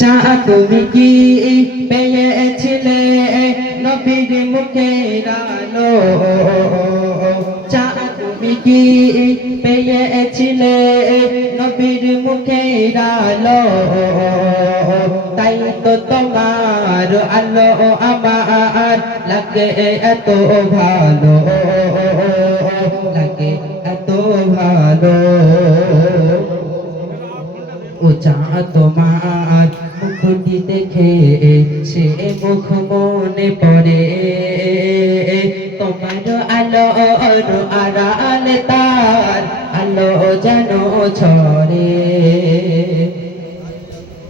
চা তুমি কি পেয়েছিলে নবীর মুখের আলো চা তুমি কি পেয়েছিলে নবীর মুখের আলো তাই তো তোমার আলো আমার লাগে এত ভালো, লাগে এত ভালো। উচা তোমার মুখটি দেখে সে মুখ মনে পড়ে। তোমার আলো আড়াল তার, আলো যেন ছড়ে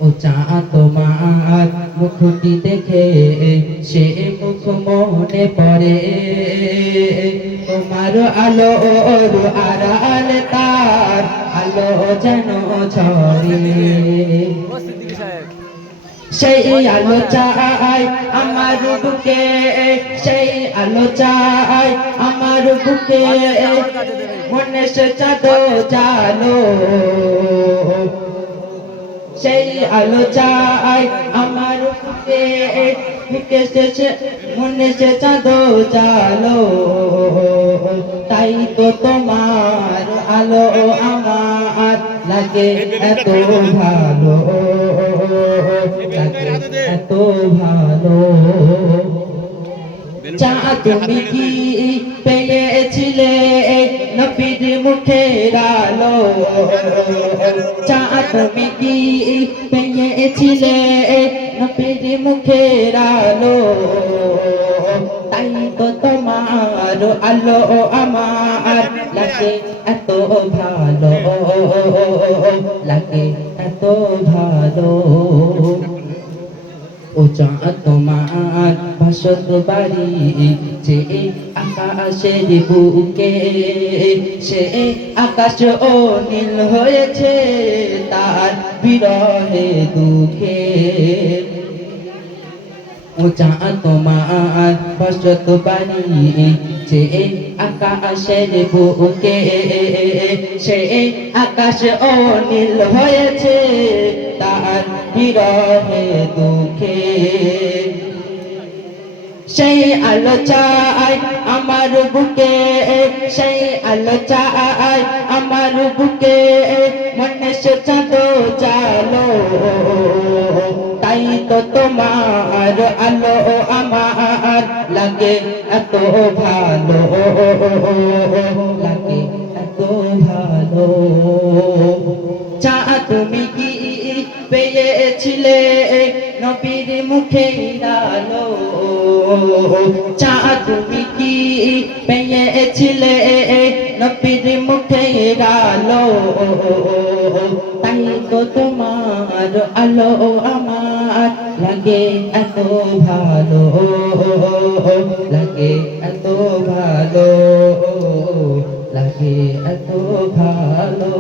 উচা তোমার মুখটি দেখে, সে মুখ মনে পড়ে। তোমার আলো আড়াল তার, আলো যেন ছড়ে সেই আলো চাই আমার বুকে, সেই আলো চাই আমার বুকে মনে সে চাঁদ জালো সেই আলো চাই আমার বুকে বুকে সে মনে সে চাঁদ জালো তাই তো তোমার আলো আমার লাগে এত ভালো। লাগে এত ভালো। চা তুমি কি পেয়েছিলে নবীর মুখের আলো চা তুমি কি পেয়েছিলে নবীর মুখের আলো তাই তো তোমার আলো আমার লাগে এত ভালো। লাগে এত ভালো। উচা তোমার ভাসত বাড়ি, যে আকাশের বুকে, সে আকাশ ও নীল হয়েছে তার বিরহে দুঃখে। উচা তোমার ভাসত বাড়ি যে আকাশের বুকে সে আকাশ ও নীল হয়েছে তার বিরহে দুঃখে সেই আলো চাই আমার বুকে সেই আলো চাই আমার বুকে মনে সে চাঁদ চালো তাই তো তোমার আলো আমার লাগে এত ভালো, লাগে এত ভালো। চা তুমি কি পেয়েছিলে নবীর মুখে আলো চা তুমি কি পেয়েছিলে নবীর মুখে আলো লাগে এত ভালো লাগে এত ভালো লাগে এত ভালো।